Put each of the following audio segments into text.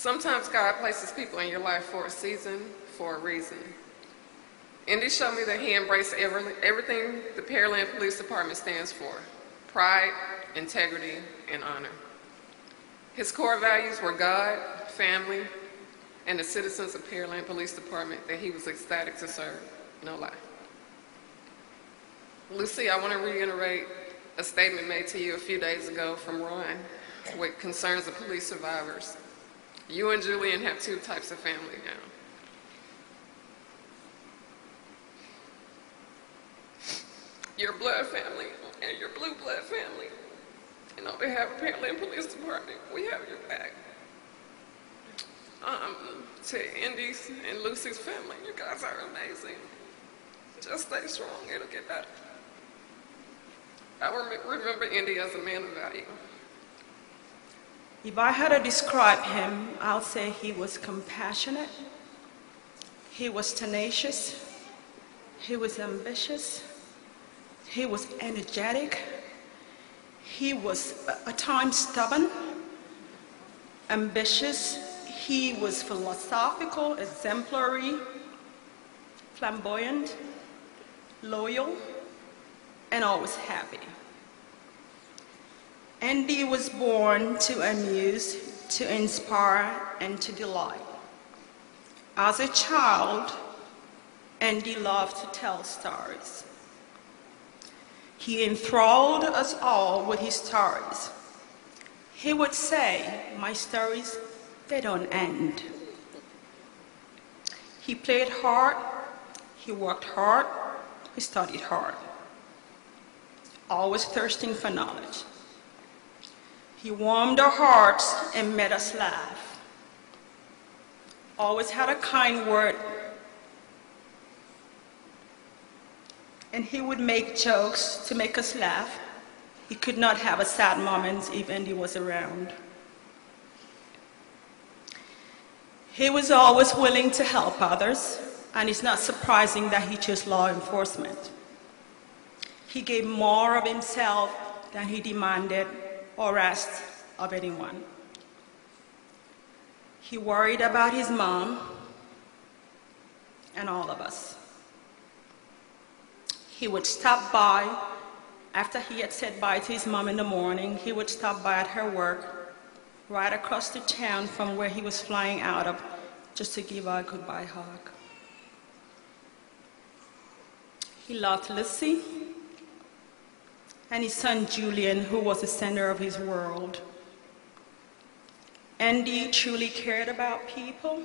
Sometimes God places people in your life for a season, for a reason. Indy showed me that he embraced everything the Pearland Police Department stands for: pride, integrity, and honor. His core values were God, family, and the citizens of Pearland Police Department that he was ecstatic to serve. No lie. Lucy, I want to reiterate a statement made to you a few days ago from Ron with concerns of police survivors. You and Julian have two types of family now. Your blood family and your blue blood family. And on behalf of Pearland Police Department, we have your back. To Indy's and Lucy's family, you guys are amazing. Just stay strong, it'll get better. I remember Indy as a man of value. If I had to describe him, I'll say he was compassionate, he was tenacious, he was ambitious, he was energetic, he was at times stubborn, ambitious, he was philosophical, exemplary, flamboyant, loyal, and always happy. Andy was born to amuse, to inspire, and to delight. As a child, Andy loved to tell stories. He enthralled us all with his stories. He would say, "My stories, they don't end." He played hard, he worked hard, he studied hard, always thirsting for knowledge. He warmed our hearts and made us laugh. Always had a kind word. And he would make jokes to make us laugh. He could not have a sad moment if Andy was around. He was always willing to help others, and it's not surprising that he chose law enforcement. He gave more of himself than he demanded or asked of anyone. He worried about his mom and all of us. He would stop by after he had said bye to his mom in the morning. He would stop by at her work right across the town from where he was flying out of, just to give her a goodbye hug. He loved Lucy and his son Julian, who was the center of his world. Andy truly cared about people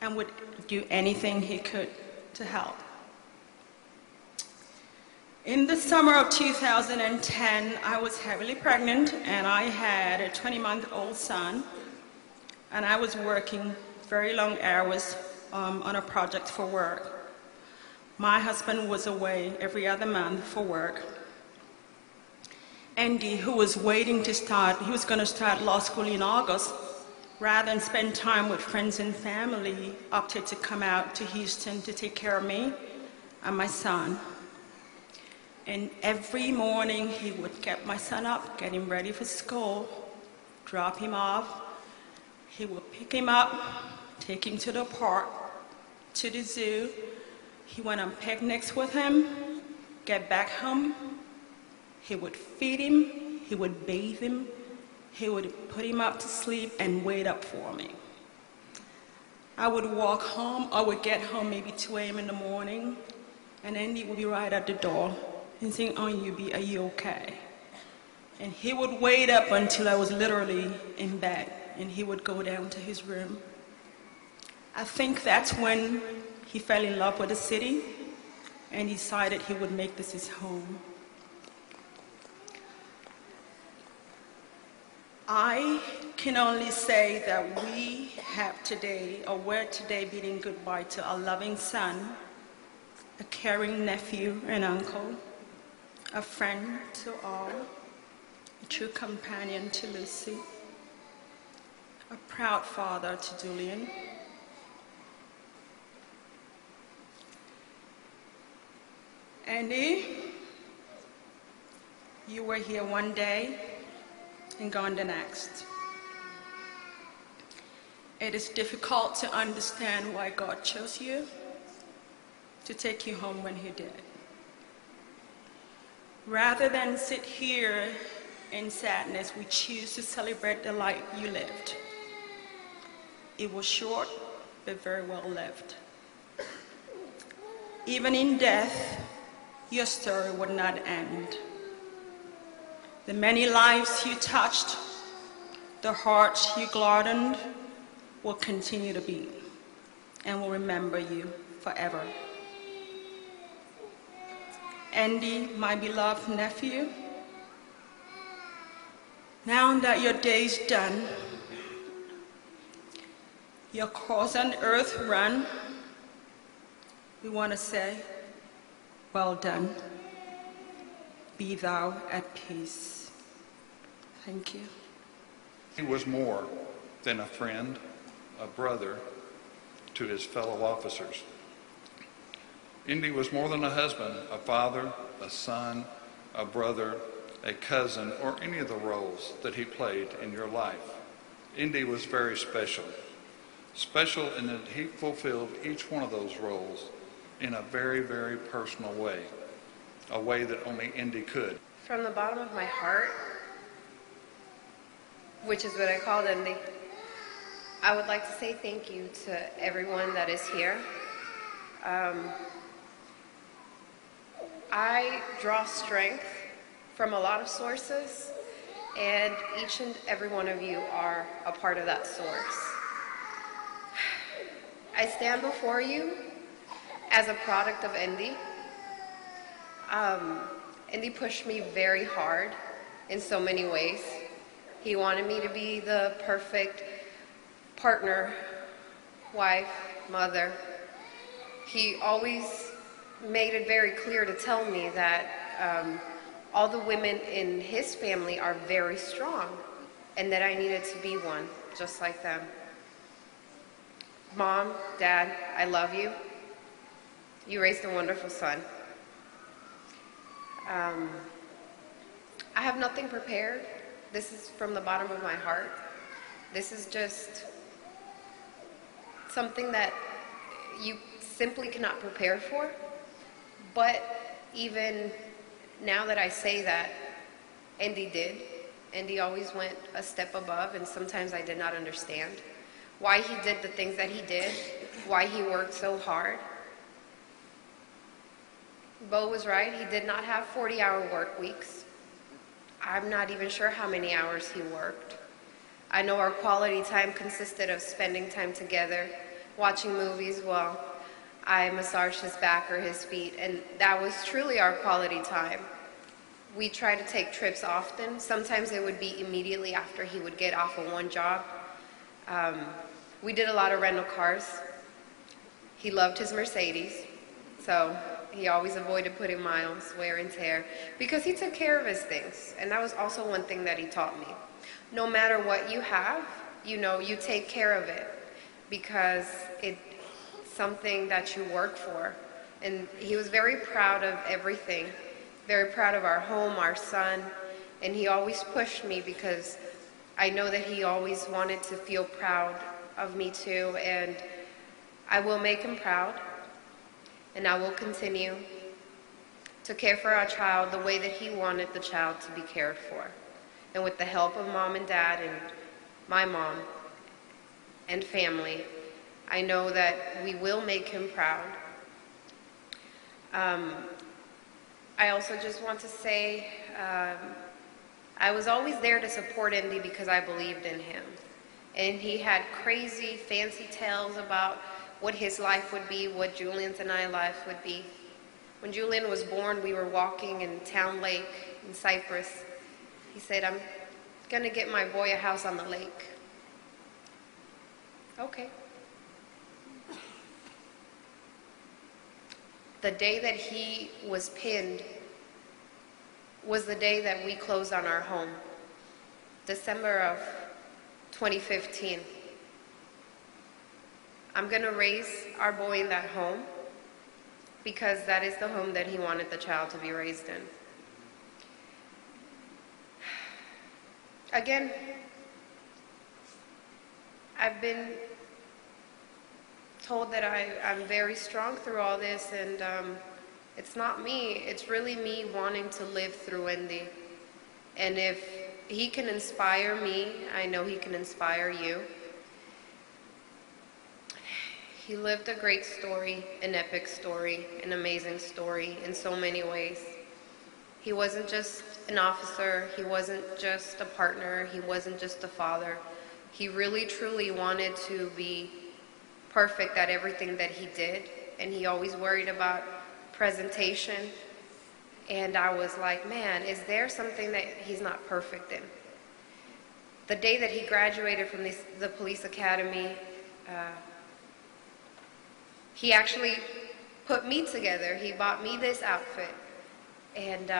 and would do anything he could to help. In the summer of 2010, I was heavily pregnant and I had a 20-month-old son, and I was working very long hours on a project for work. My husband was away every other month for work. Andy, who was waiting to start, he was going to start law school in August, rather than spend time with friends and family, opted to come out to Houston to take care of me and my son. And every morning he would get my son up, get him ready for school, drop him off. He would pick him up, take him to the park, to the zoo. He went on picnics with him, get back home. He would feed him, he would bathe him, he would put him up to sleep and wait up for me. I would walk home, I would get home maybe 2 a.m. in the morning, and Andy would be right at the door and saying, "Oh, Yubi, are you okay?" And he would wait up until I was literally in bed, and he would go down to his room. I think that's when he fell in love with the city and decided he would make this his home. I can only say that we have today, or we're today bidding goodbye to a loving son, a caring nephew and uncle, a friend to all, a true companion to Lucy, a proud father to Julian. Andy, you were here one day and gone the next. It is difficult to understand why God chose you to take you home when He did. Rather than sit here in sadness, we choose to celebrate the life you lived. It was short, but very well lived. Even in death, your story would not end. The many lives you touched, the hearts you gladdened, will continue to beat and will remember you forever. Andy, my beloved nephew, now that your day's done, your course on earth run, we want to say, well done. Be thou at peace. Thank you. He was more than a friend, a brother to his fellow officers. Indy was more than a husband, a father, a son, a brother, a cousin, or any of the roles that he played in your life. Indy was very special. Special in that he fulfilled each one of those roles in a very, very personal way, a way that only Indy could. From the bottom of my heart, which is what I called Indy, I would like to say thank you to everyone that is here. I draw strength from a lot of sources, and each and every one of you are a part of that source. I stand before you as a product of Indy. Indy pushed me very hard in so many ways. He wanted me to be the perfect partner, wife, mother. He always made it very clear to tell me that all the women in his family are very strong and that I needed to be one, just like them. Mom, Dad, I love you. You raised a wonderful son. I have nothing prepared. This is from the bottom of my heart. This is just something that you simply cannot prepare for. But even now that I say that, Indy did. Indy always went a step above, and sometimes I did not understand why he did the things that he did, why he worked so hard. Bo was right. He did not have 40-hour work weeks. I'm not even sure how many hours he worked. I know our quality time consisted of spending time together, watching movies while I massaged his back or his feet, and that was truly our quality time. We tried to take trips often. Sometimes it would be immediately after he would get off of one job. We did a lot of rental cars. He loved his Mercedes, so he always avoided putting miles, wear and tear, because he took care of his things. And that was also one thing that he taught me. No matter what you have, you take care of it, because it's something that you work for. And he was very proud of everything, very proud of our home, our son, and he always pushed me because I know that he always wanted to feel proud of me too, and I will make him proud, and I will continue to care for our child the way that he wanted the child to be cared for. And with the help of Mom and Dad and my mom and family, I know that we will make him proud. I also just want to say I was always there to support Indy because I believed in him. And he had crazy, fancy tales about what his life would be, what Julian's and I life would be. When Julian was born, we were walking in Town Lake in Cyprus. He said, "I'm going to get my boy a house on the lake." Okay. The day that he was pinned was the day that we closed on our home, December of 2015. I'm going to raise our boy in that home because that is the home that he wanted the child to be raised in. Again, I've been told that I'm very strong through all this, and it's not me. It's really me wanting to live through Indy. And if he can inspire me, I know he can inspire you. He lived a great story, an epic story, an amazing story in so many ways. He wasn't just an officer, he wasn't just a partner, he wasn't just a father. He really truly wanted to be perfect at everything that he did, and he always worried about presentation. And I was like, man, is there something that he's not perfect in? The day that he graduated from the police academy, he actually put me together. He bought me this outfit. And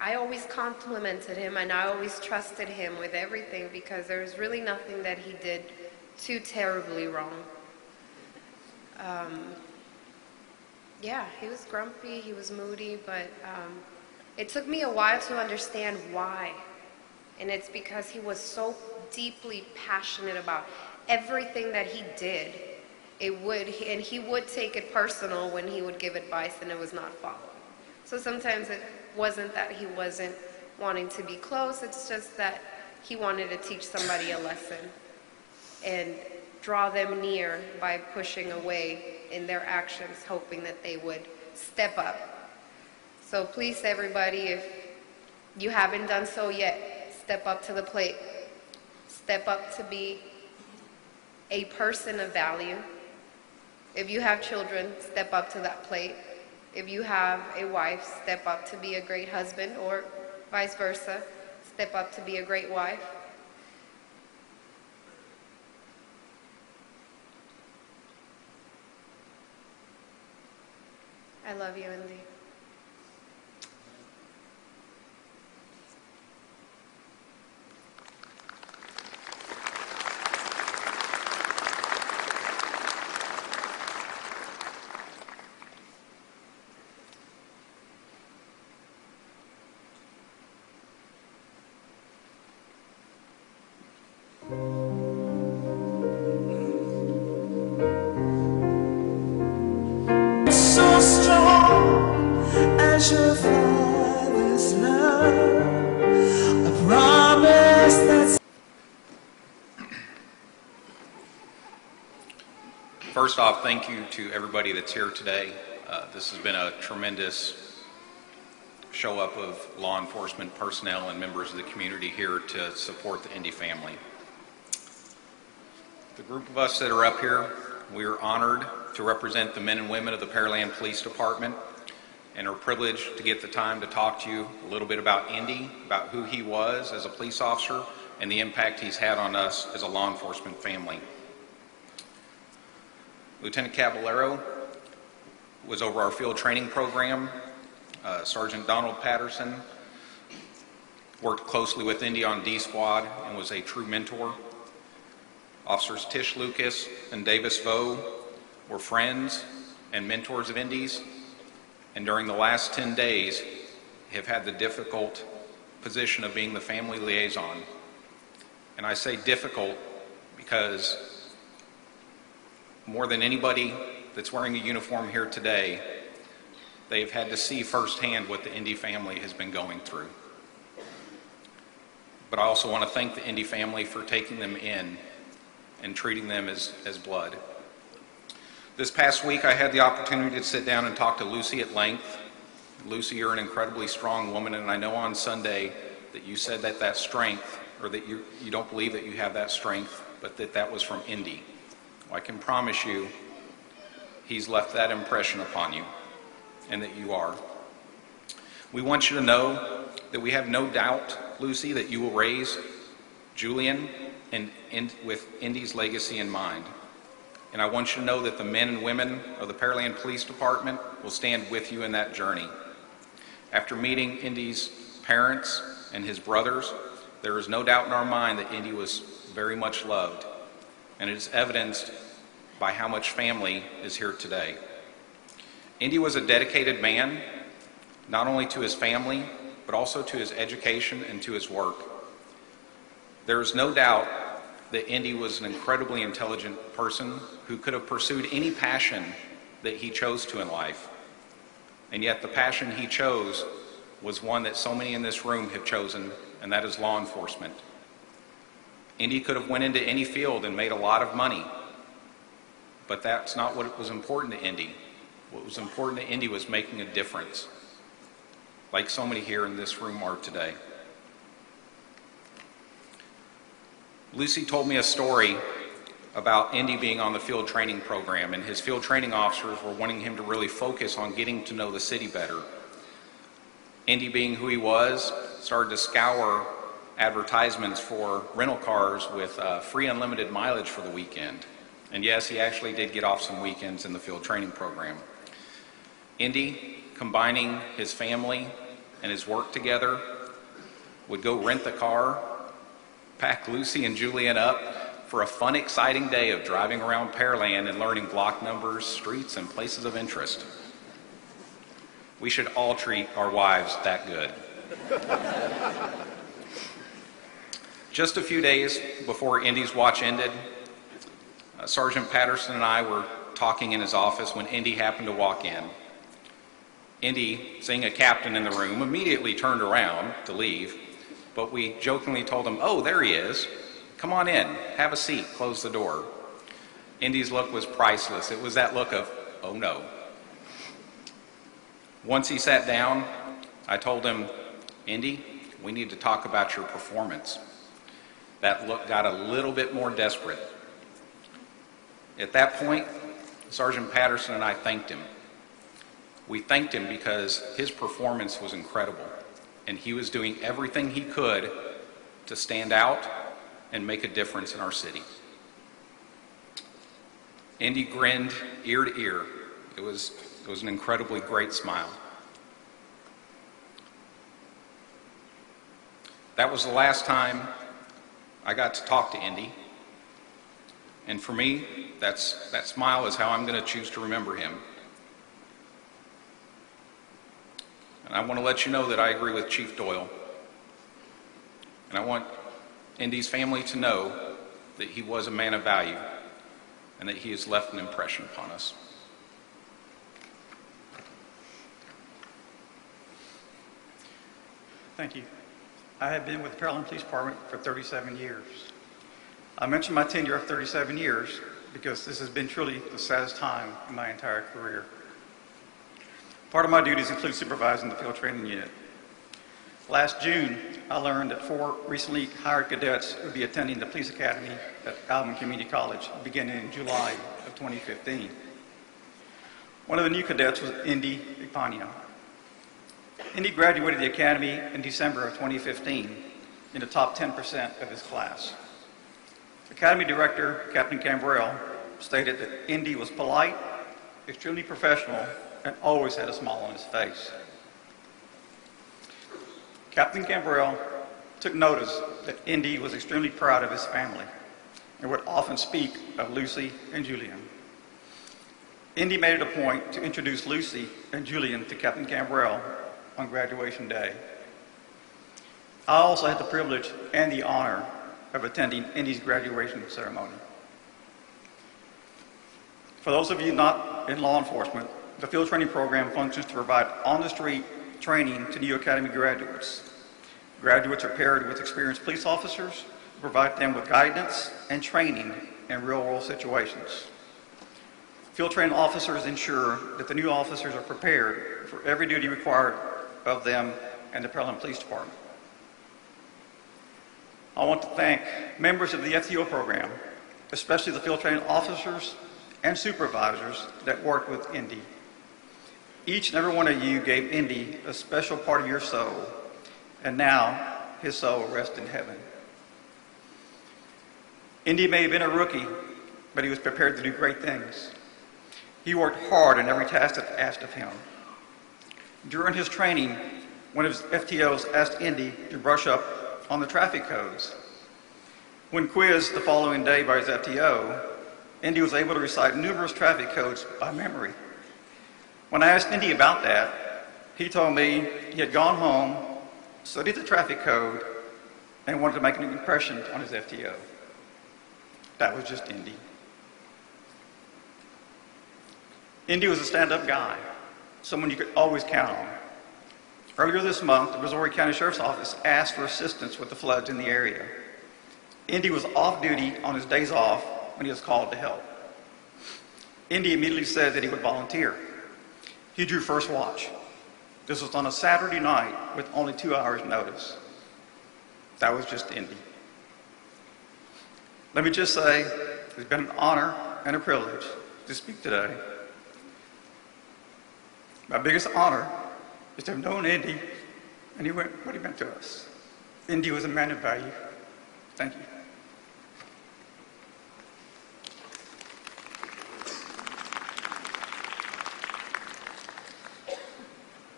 I always complimented him, and I always trusted him with everything, because there was really nothing that he did too terribly wrong. Yeah, he was grumpy, he was moody, but it took me a while to understand why. And it's because he was so deeply passionate about everything that he did. And he would take it personal when he would give advice and it was not followed. So sometimes it wasn't that he wasn't wanting to be close, it's just that he wanted to teach somebody a lesson and draw them near by pushing away in their actions, hoping that they would step up. So please, everybody, if you haven't done so yet, step up to the plate. Step up to be a person of value. If you have children, step up to that plate. If you have a wife, step up to be a great husband, or vice versa, step up to be a great wife. I love you, Indy. So strong as your father's love, a promise that's... First off, thank you to everybody that's here today. This has been a tremendous show up of law enforcement personnel and members of the community here to support the Indy family. The group of us that are up here, we are honored to represent the men and women of the Pearland Police Department, and are privileged to get the time to talk to you a little bit about Indy, about who he was as a police officer, and the impact he's had on us as a law enforcement family. Lieutenant Caballero was over our field training program. Sergeant Donald Patterson worked closely with Indy on D Squad and was a true mentor. Officers Tish Lucas and Davis Vo were friends and mentors of Indy's, and during the last 10 days have had the difficult position of being the family liaison. And I say difficult because more than anybody that's wearing a uniform here today, they've had to see firsthand what the Indy family has been going through. But I also want to thank the Indy family for taking them in and treating them as blood. This past week, I had the opportunity to sit down and talk to Lucy at length. Lucy, you're an incredibly strong woman, and I know on Sunday that you said that strength, or that you don't believe that you have that strength, but that was from Indy. Well, I can promise you, he's left that impression upon you, and that you are. We want you to know that we have no doubt, Lucy, that you will raise Julian and with Indy's legacy in mind. And I want you to know that the men and women of the Pearland Police Department will stand with you in that journey. After meeting Indy's parents and his brothers, there is no doubt in our mind that Indy was very much loved, and it is evidenced by how much family is here today. Indy was a dedicated man, not only to his family, but also to his education and to his work. There is no doubt that Indy was an incredibly intelligent person who could have pursued any passion that he chose to in life. And yet the passion he chose was one that so many in this room have chosen, and that is law enforcement. Indy could have went into any field and made a lot of money, but that's not what was important to Indy. What was important to Indy was making a difference, like so many here in this room are today. Lucy told me a story about Indy being on the field training program, and his field training officers were wanting him to really focus on getting to know the city better. Indy, being who he was, started to scour advertisements for rental cars with free unlimited mileage for the weekend. And yes, he actually did get off some weekends in the field training program. Indy, combining his family and his work together, would go rent the car, pack Lucy and Julian up for a fun, exciting day of driving around Pearland and learning block numbers, streets, and places of interest. We should all treat our wives that good. Just a few days before Indy's watch ended, Sergeant Patterson and I were talking in his office when Indy happened to walk in. Indy, seeing a captain in the room, immediately turned around to leave, but we jokingly told him, "Oh, there he is. Come on in, have a seat, close the door." Indy's look was priceless. It was that look of, "Oh no." Once he sat down, I told him, "Indy, we need to talk about your performance." That look got a little bit more desperate. At that point, Sergeant Patterson and I thanked him. We thanked him because his performance was incredible, and he was doing everything he could to stand out and make a difference in our city. Indy grinned ear to ear. It was an incredibly great smile. That was the last time I got to talk to Indy. And for me, that smile is how I'm going to choose to remember him. And I want to let you know that I agree with Chief Doyle. And I want Indy's family to know that he was a man of value and that he has left an impression upon us. Thank you. I have been with the Pearland Police Department for 37 years. I mentioned my tenure of 37 years because this has been truly the saddest time in my entire career. Part of my duties include supervising the field training unit. Last June, I learned that 4 recently hired cadets would be attending the police academy at Alvin Community College beginning in July of 2015. One of the new cadets was Indy Ipania. Indy graduated the academy in December of 2015 in the top 10% of his class. Academy Director, Captain Cambrell, stated that Indy was polite, extremely professional, and always had a smile on his face. Captain Cambrell took notice that Indy was extremely proud of his family and would often speak of Lucy and Julian. Indy made it a point to introduce Lucy and Julian to Captain Cambrell on graduation day. I also had the privilege and the honor of attending Indy's graduation ceremony. For those of you not in law enforcement, the field training program functions to provide on-the-street training to new academy graduates. Graduates are paired with experienced police officers to provide them with guidance and training in real-world situations. Field training officers ensure that the new officers are prepared for every duty required of them and the Pearland Police Department. I want to thank members of the FTO program, especially the field training officers and supervisors that worked with Indy. Each and every one of you gave Indy a special part of your soul, and now his soul rests in heaven. Indy may have been a rookie, but he was prepared to do great things. He worked hard in every task that asked of him. During his training, one of his FTOs asked Indy to brush up on the traffic codes. When quizzed the following day by his FTO, Indy was able to recite numerous traffic codes by memory. When I asked Indy about that, he told me he had gone home, studied the traffic code, and wanted to make an impression on his FTO. That was just Indy. Indy was a stand-up guy, someone you could always count on. Earlier this month, the Missouri County Sheriff's Office asked for assistance with the floods in the area. Indy was off duty on his days off when he was called to help. Indy immediately said that he would volunteer. He drew first watch. This was on a Saturday night with only 2 hours notice. That was just Indy. Let me just say, it's been an honor and a privilege to speak today. My biggest honor is to have known Indy and what he meant to us. Indy was a man of value. Thank you.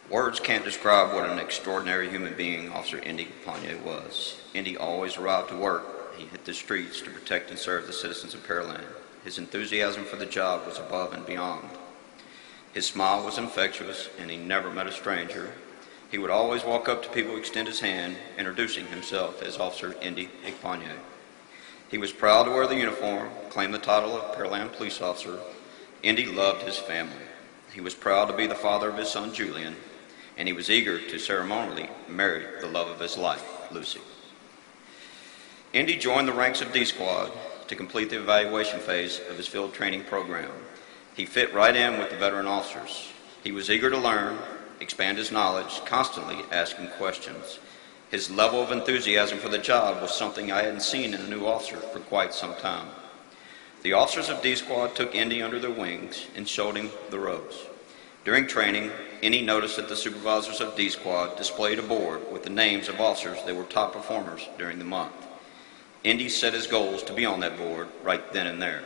Words can't describe what an extraordinary human being Officer Indy Gagne was. Indy always arrived to work. He hit the streets to protect and serve the citizens of Pearland. His enthusiasm for the job was above and beyond. His smile was infectious, and he never met a stranger. He would always walk up to people, extend his hand, introducing himself as Officer Indy Gagne. He was proud to wear the uniform, claim the title of Pearland Police Officer. Indy loved his family. He was proud to be the father of his son, Julian, and he was eager to ceremonially marry the love of his life, Lucy. Indy joined the ranks of D Squad to complete the evaluation phase of his field training program. He fit right in with the veteran officers. He was eager to learn, expand his knowledge, constantly asking questions. His level of enthusiasm for the job was something I hadn't seen in a new officer for quite some time. The officers of D Squad took Indy under their wings and showed him the ropes. During training, Indy noticed that the supervisors of D Squad displayed a board with the names of officers that were top performers during the month. Indy set his goals to be on that board right then and there.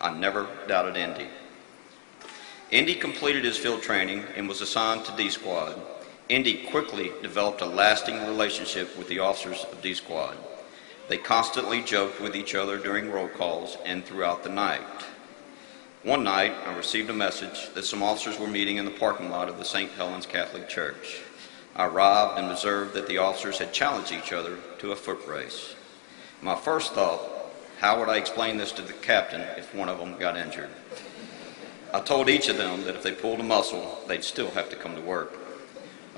I never doubted Indy. Indy completed his field training and was assigned to D Squad. Indy quickly developed a lasting relationship with the officers of D Squad. They constantly joked with each other during roll calls and throughout the night. One night, I received a message that some officers were meeting in the parking lot of the St. Helens Catholic Church. I arrived and observed that the officers had challenged each other to a foot race. My first thought, how would I explain this to the captain if one of them got injured? I told each of them that if they pulled a muscle, they'd still have to come to work.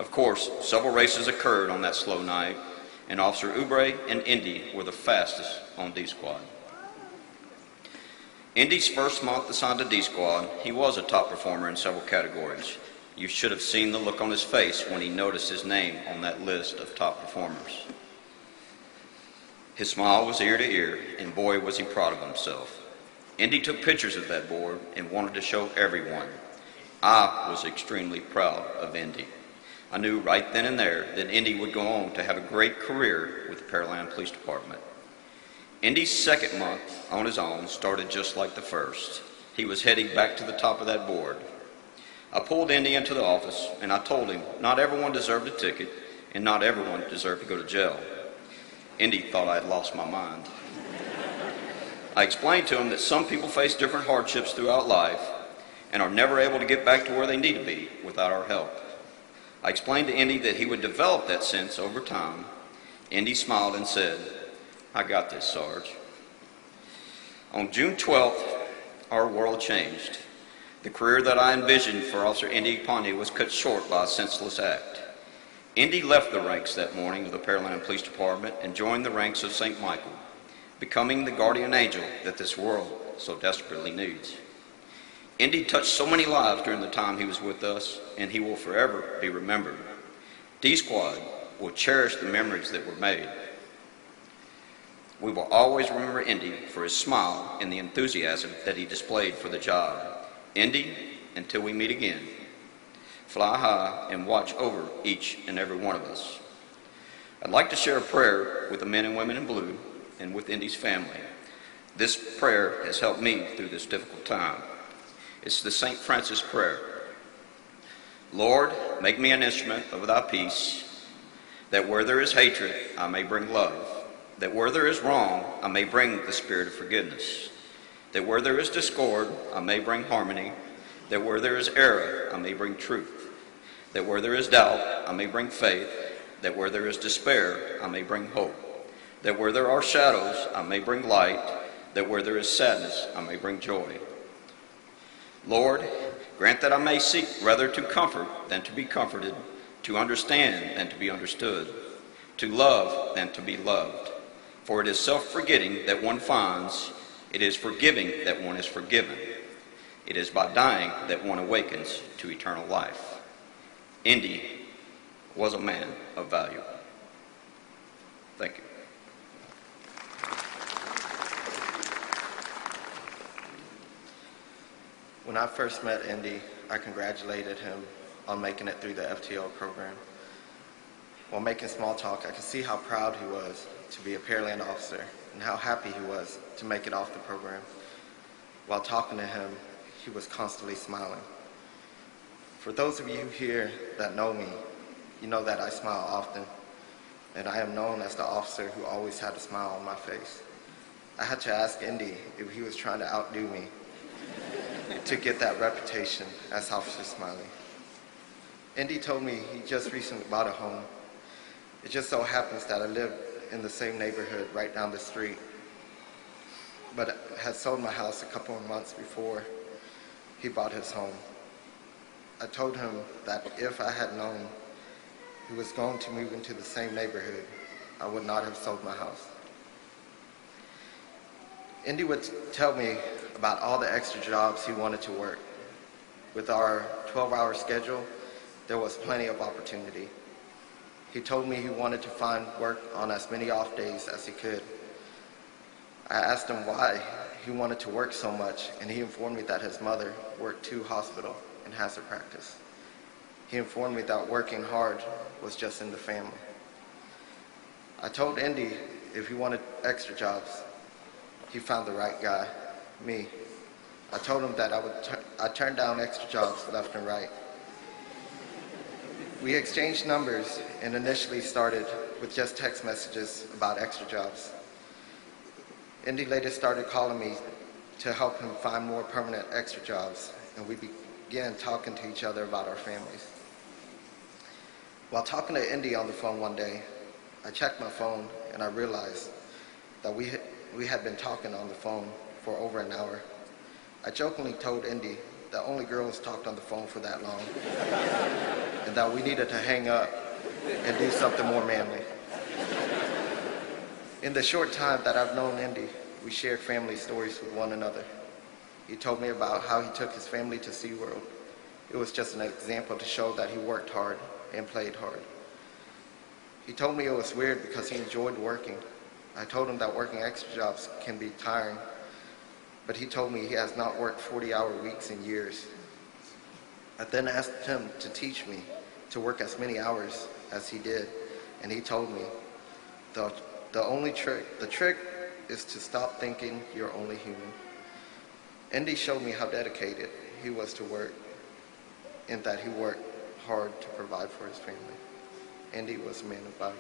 Of course, several races occurred on that slow night, and Officer Oubre and Indy were the fastest on D Squad. Indy's first month assigned to D Squad, he was a top performer in several categories. You should have seen the look on his face when he noticed his name on that list of top performers. His smile was ear to ear, and boy was he proud of himself. Indy took pictures of that board and wanted to show everyone. I was extremely proud of Indy. I knew right then and there that Indy would go on to have a great career with the Pearland Police Department. Indy's second month on his own started just like the first. He was heading back to the top of that board. I pulled Indy into the office and I told him not everyone deserved a ticket and not everyone deserved to go to jail. Indy thought I had lost my mind. I explained to him that some people face different hardships throughout life and are never able to get back to where they need to be without our help. I explained to Indy that he would develop that sense over time. Indy smiled and said, "I got this, Sarge." On June 12th, our world changed. The career that I envisioned for Officer Indy Gagne was cut short by a senseless act. Indy left the ranks that morning of the Pearland Police Department and joined the ranks of St. Michael, becoming the guardian angel that this world so desperately needs. Indy touched so many lives during the time he was with us, and he will forever be remembered. D Squad will cherish the memories that were made. We will always remember Indy for his smile and the enthusiasm that he displayed for the job. Indy, until we meet again, fly high and watch over each and every one of us. I'd like to share a prayer with the men and women in blue and with Indy's family. This prayer has helped me through this difficult time. It's the St. Francis prayer. Lord, make me an instrument of thy peace, that where there is hatred, I may bring love, that where there is wrong, I may bring the spirit of forgiveness, that where there is discord, I may bring harmony, that where there is error, I may bring truth, that where there is doubt, I may bring faith, that where there is despair, I may bring hope, that where there are shadows, I may bring light, that where there is sadness, I may bring joy. Lord, grant that I may seek rather to comfort than to be comforted, to understand than to be understood, to love than to be loved. For it is self-forgetting that one finds, it is forgiving that one is forgiven. It is by dying that one awakens to eternal life. Indy was a man of value. Thank you. When I first met Indy, I congratulated him on making it through the FTO program. While making small talk, I could see how proud he was to be a Pearland officer and how happy he was to make it off the program. While talking to him, he was constantly smiling. For those of you here that know me, you know that I smile often, and I am known as the officer who always had a smile on my face. I had to ask Indy if he was trying to outdo me to get that reputation as Officer Smiley. Indy told me he just recently bought a home. It just so happens that I live in the same neighborhood right down the street, but had sold my house a couple of months before he bought his home. I told him that if I had known he was going to move into the same neighborhood, I would not have sold my house. Indy would tell me about all the extra jobs he wanted to work. With our 12-hour schedule, there was plenty of opportunity. He told me he wanted to find work on as many off days as he could. I asked him why he wanted to work so much, and he informed me that his mother worked 2 hospital and has a practice. He informed me that working hard was just in the family. I told Indy if he wanted extra jobs, he found the right guy, me. I told him that I turned down extra jobs left and right. We exchanged numbers and initially started with just text messages about extra jobs. Indy later started calling me to help him find more permanent extra jobs, and we began talking to each other about our families. While talking to Indy on the phone one day, I checked my phone and I realized that we had been talking on the phone for over an hour. I jokingly told Indy that only girls talked on the phone for that long and that we needed to hang up and do something more manly. In the short time that I've known Indy, we shared family stories with one another. He told me about how he took his family to SeaWorld. It was just an example to show that he worked hard and played hard. He told me it was weird because he enjoyed working. I told him that working extra jobs can be tiring, but he told me he has not worked 40-hour weeks in years. I then asked him to teach me to work as many hours as he did, and he told me the trick is to stop thinking you're only human. Indy showed me how dedicated he was to work and that he worked hard to provide for his family. Indy was a man of value.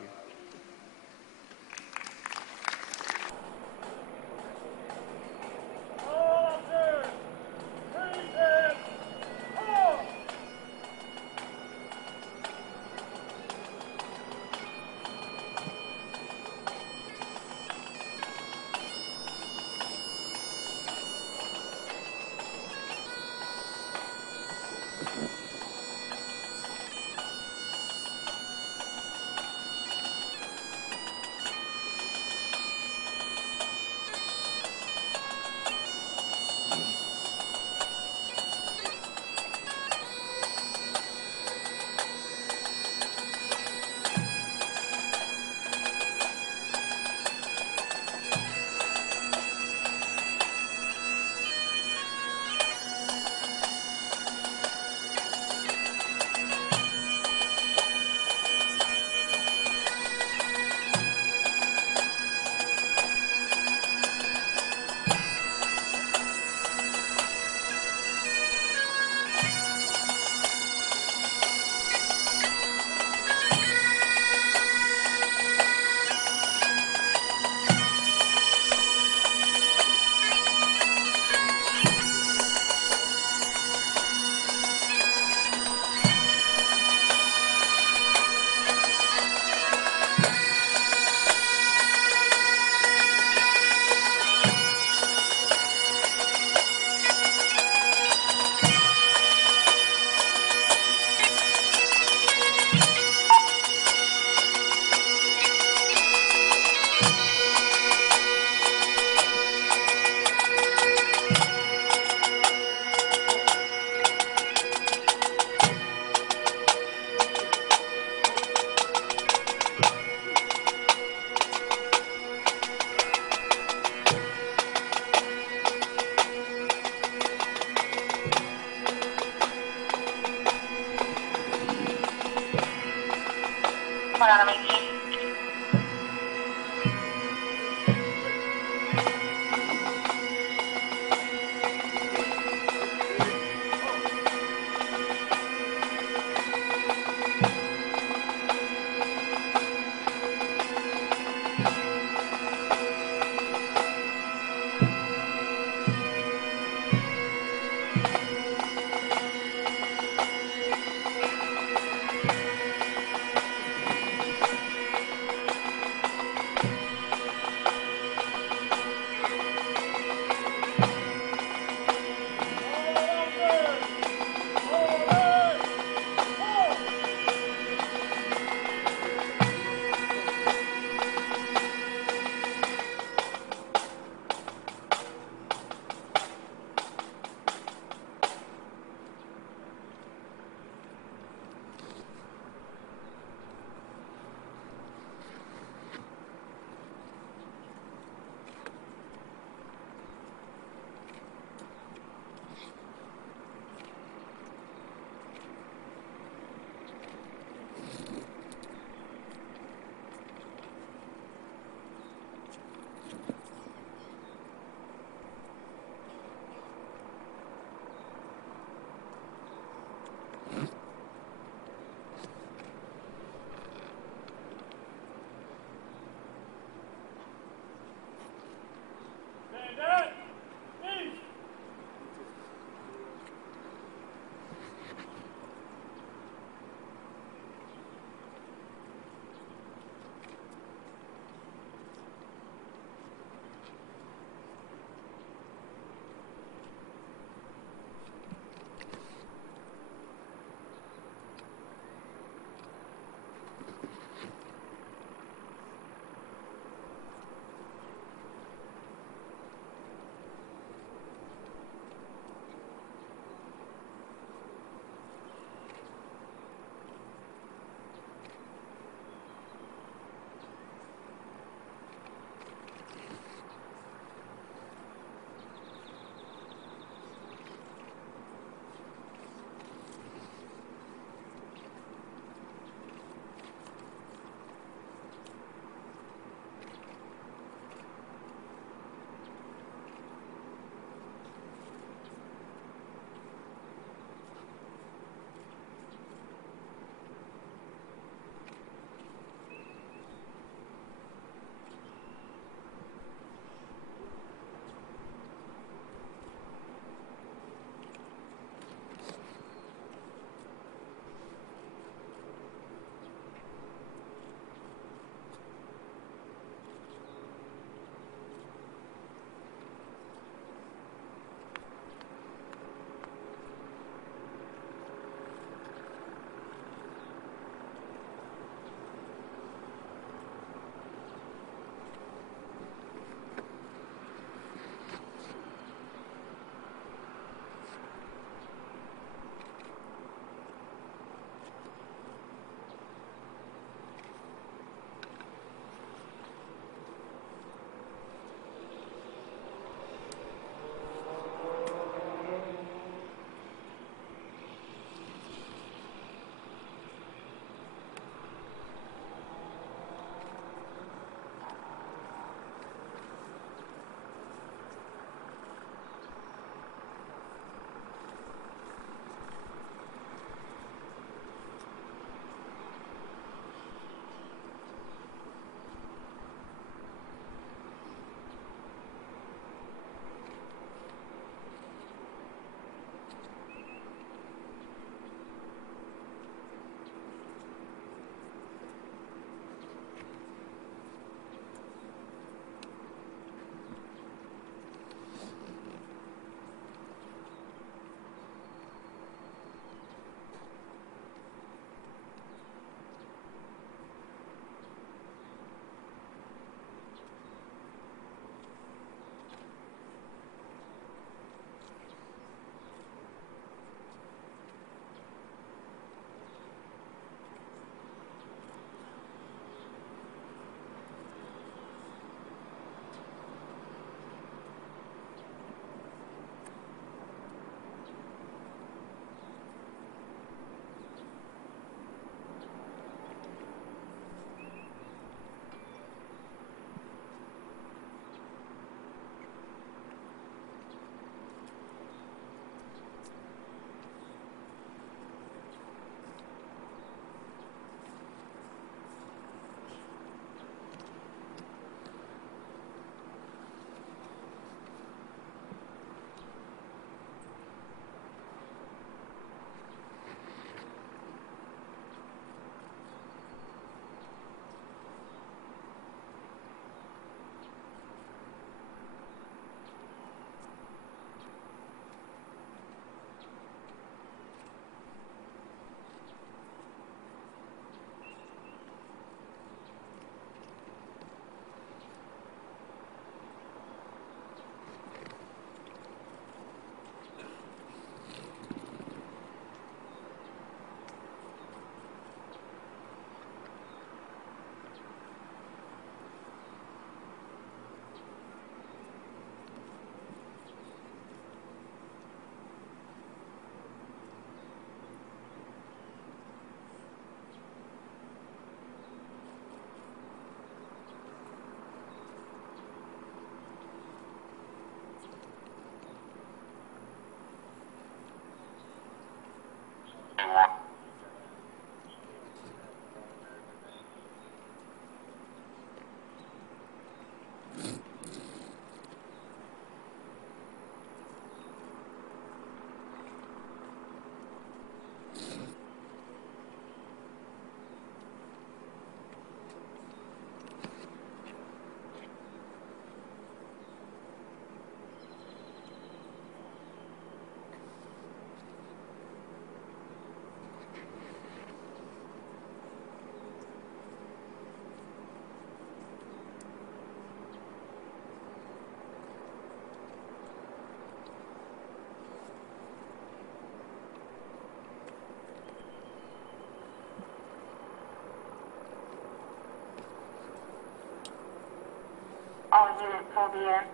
All units will be in.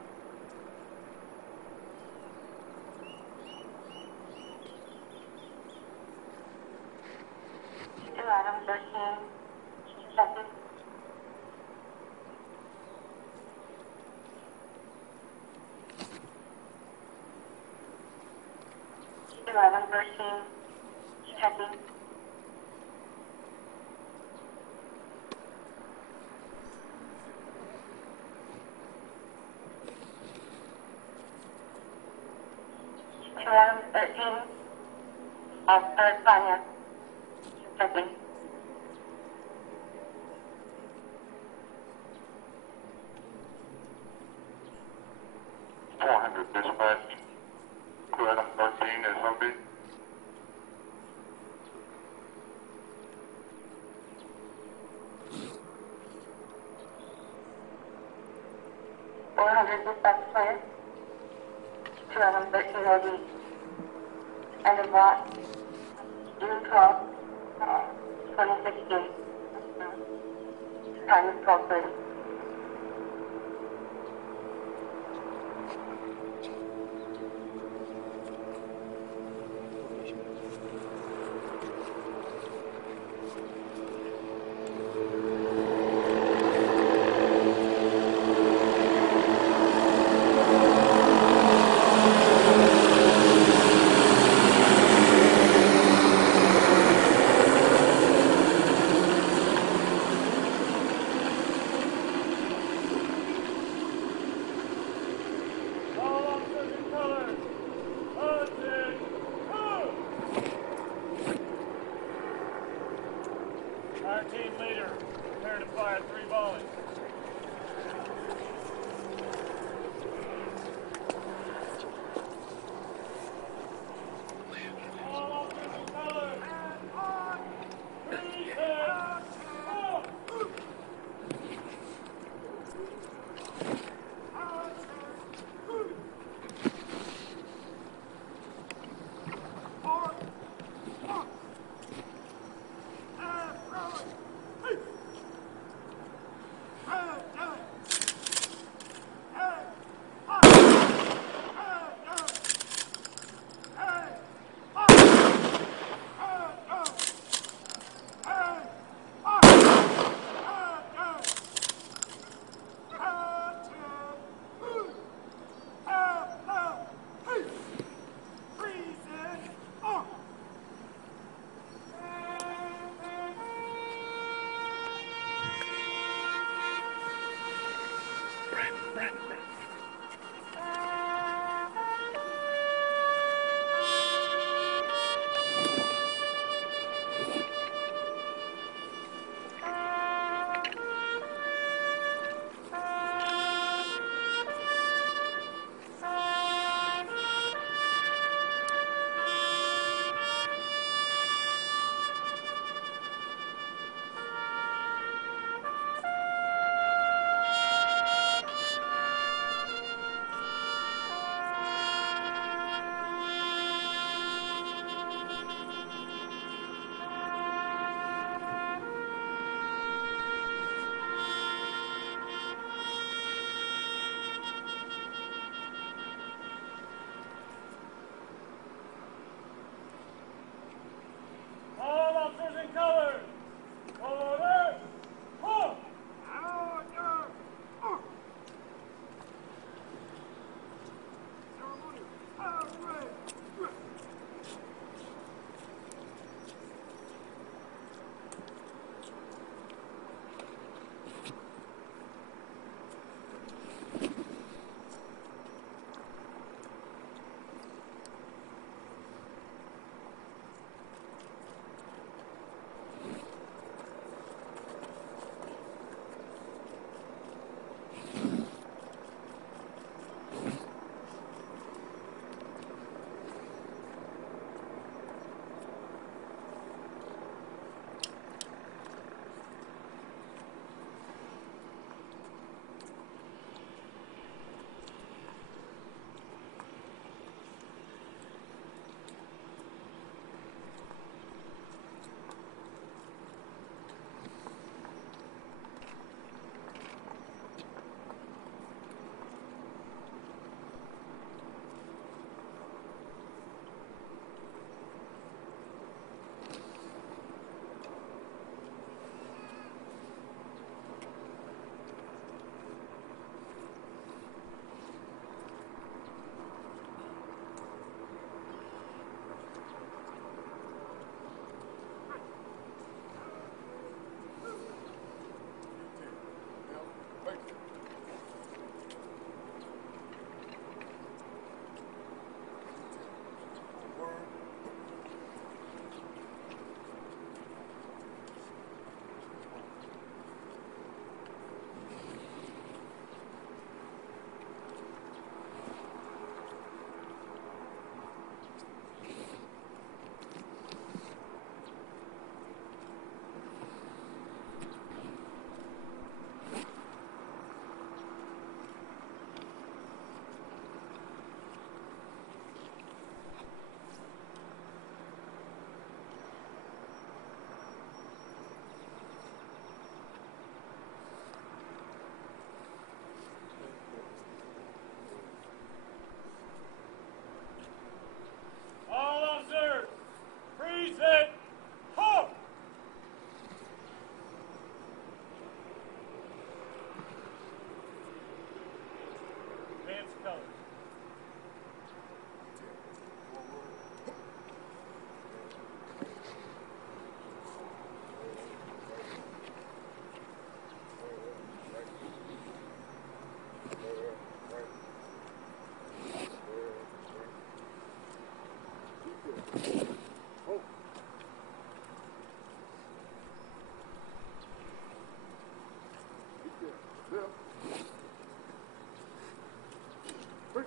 To item 13, checking. To item 13, checking. To item 13, Officer Tanya, checking. Dispatch, to item 13 is OB. Dispatch clear. To item 13 OB. End of watch, June 12, 2016. Time is 12:30. Our team leader, prepare to fire 3 volleys. All officers in color, and on 3, 4. Bring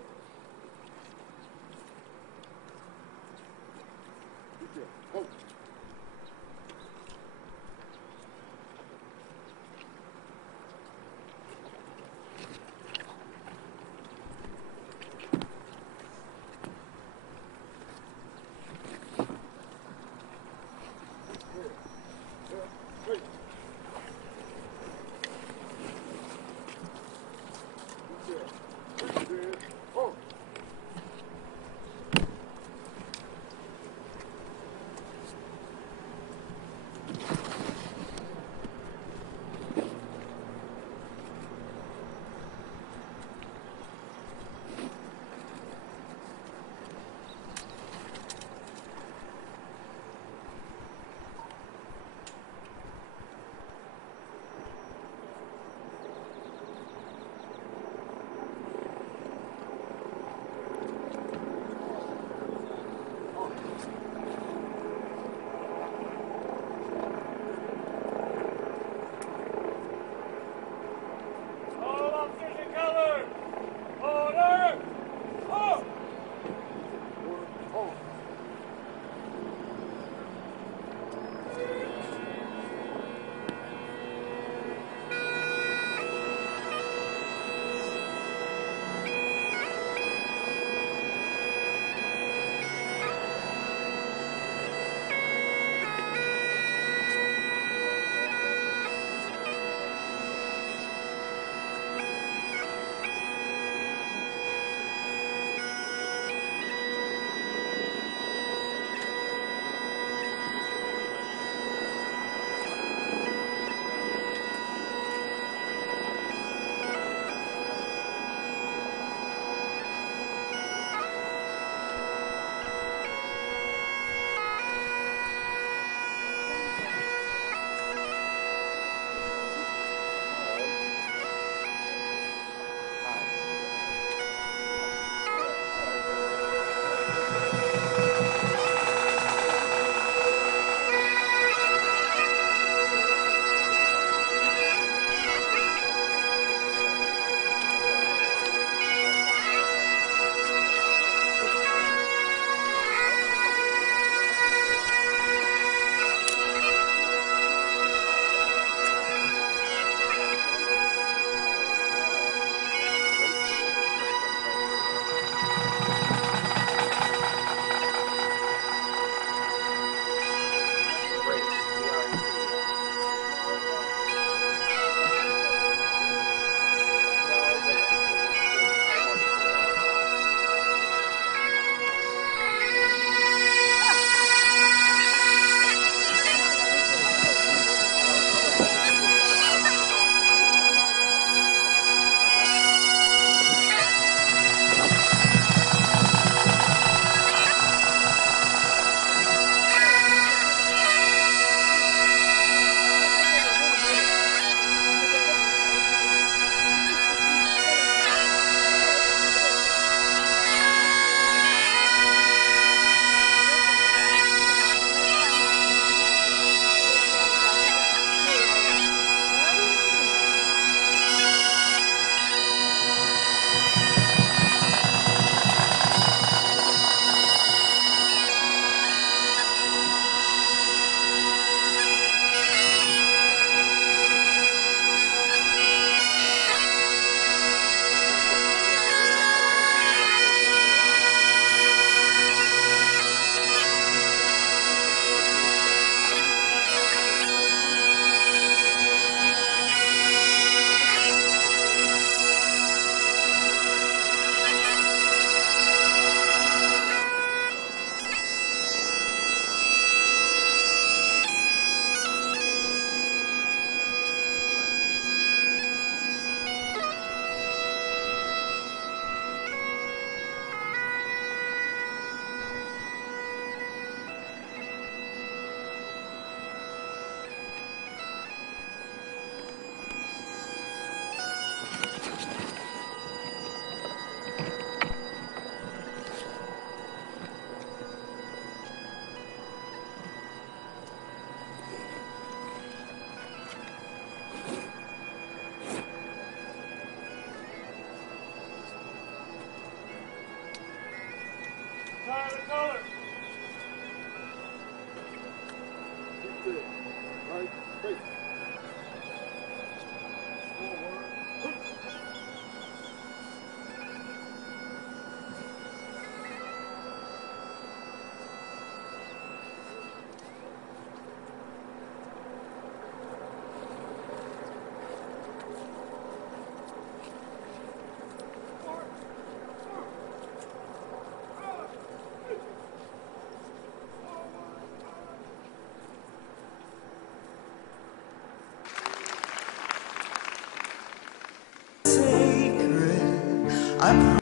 I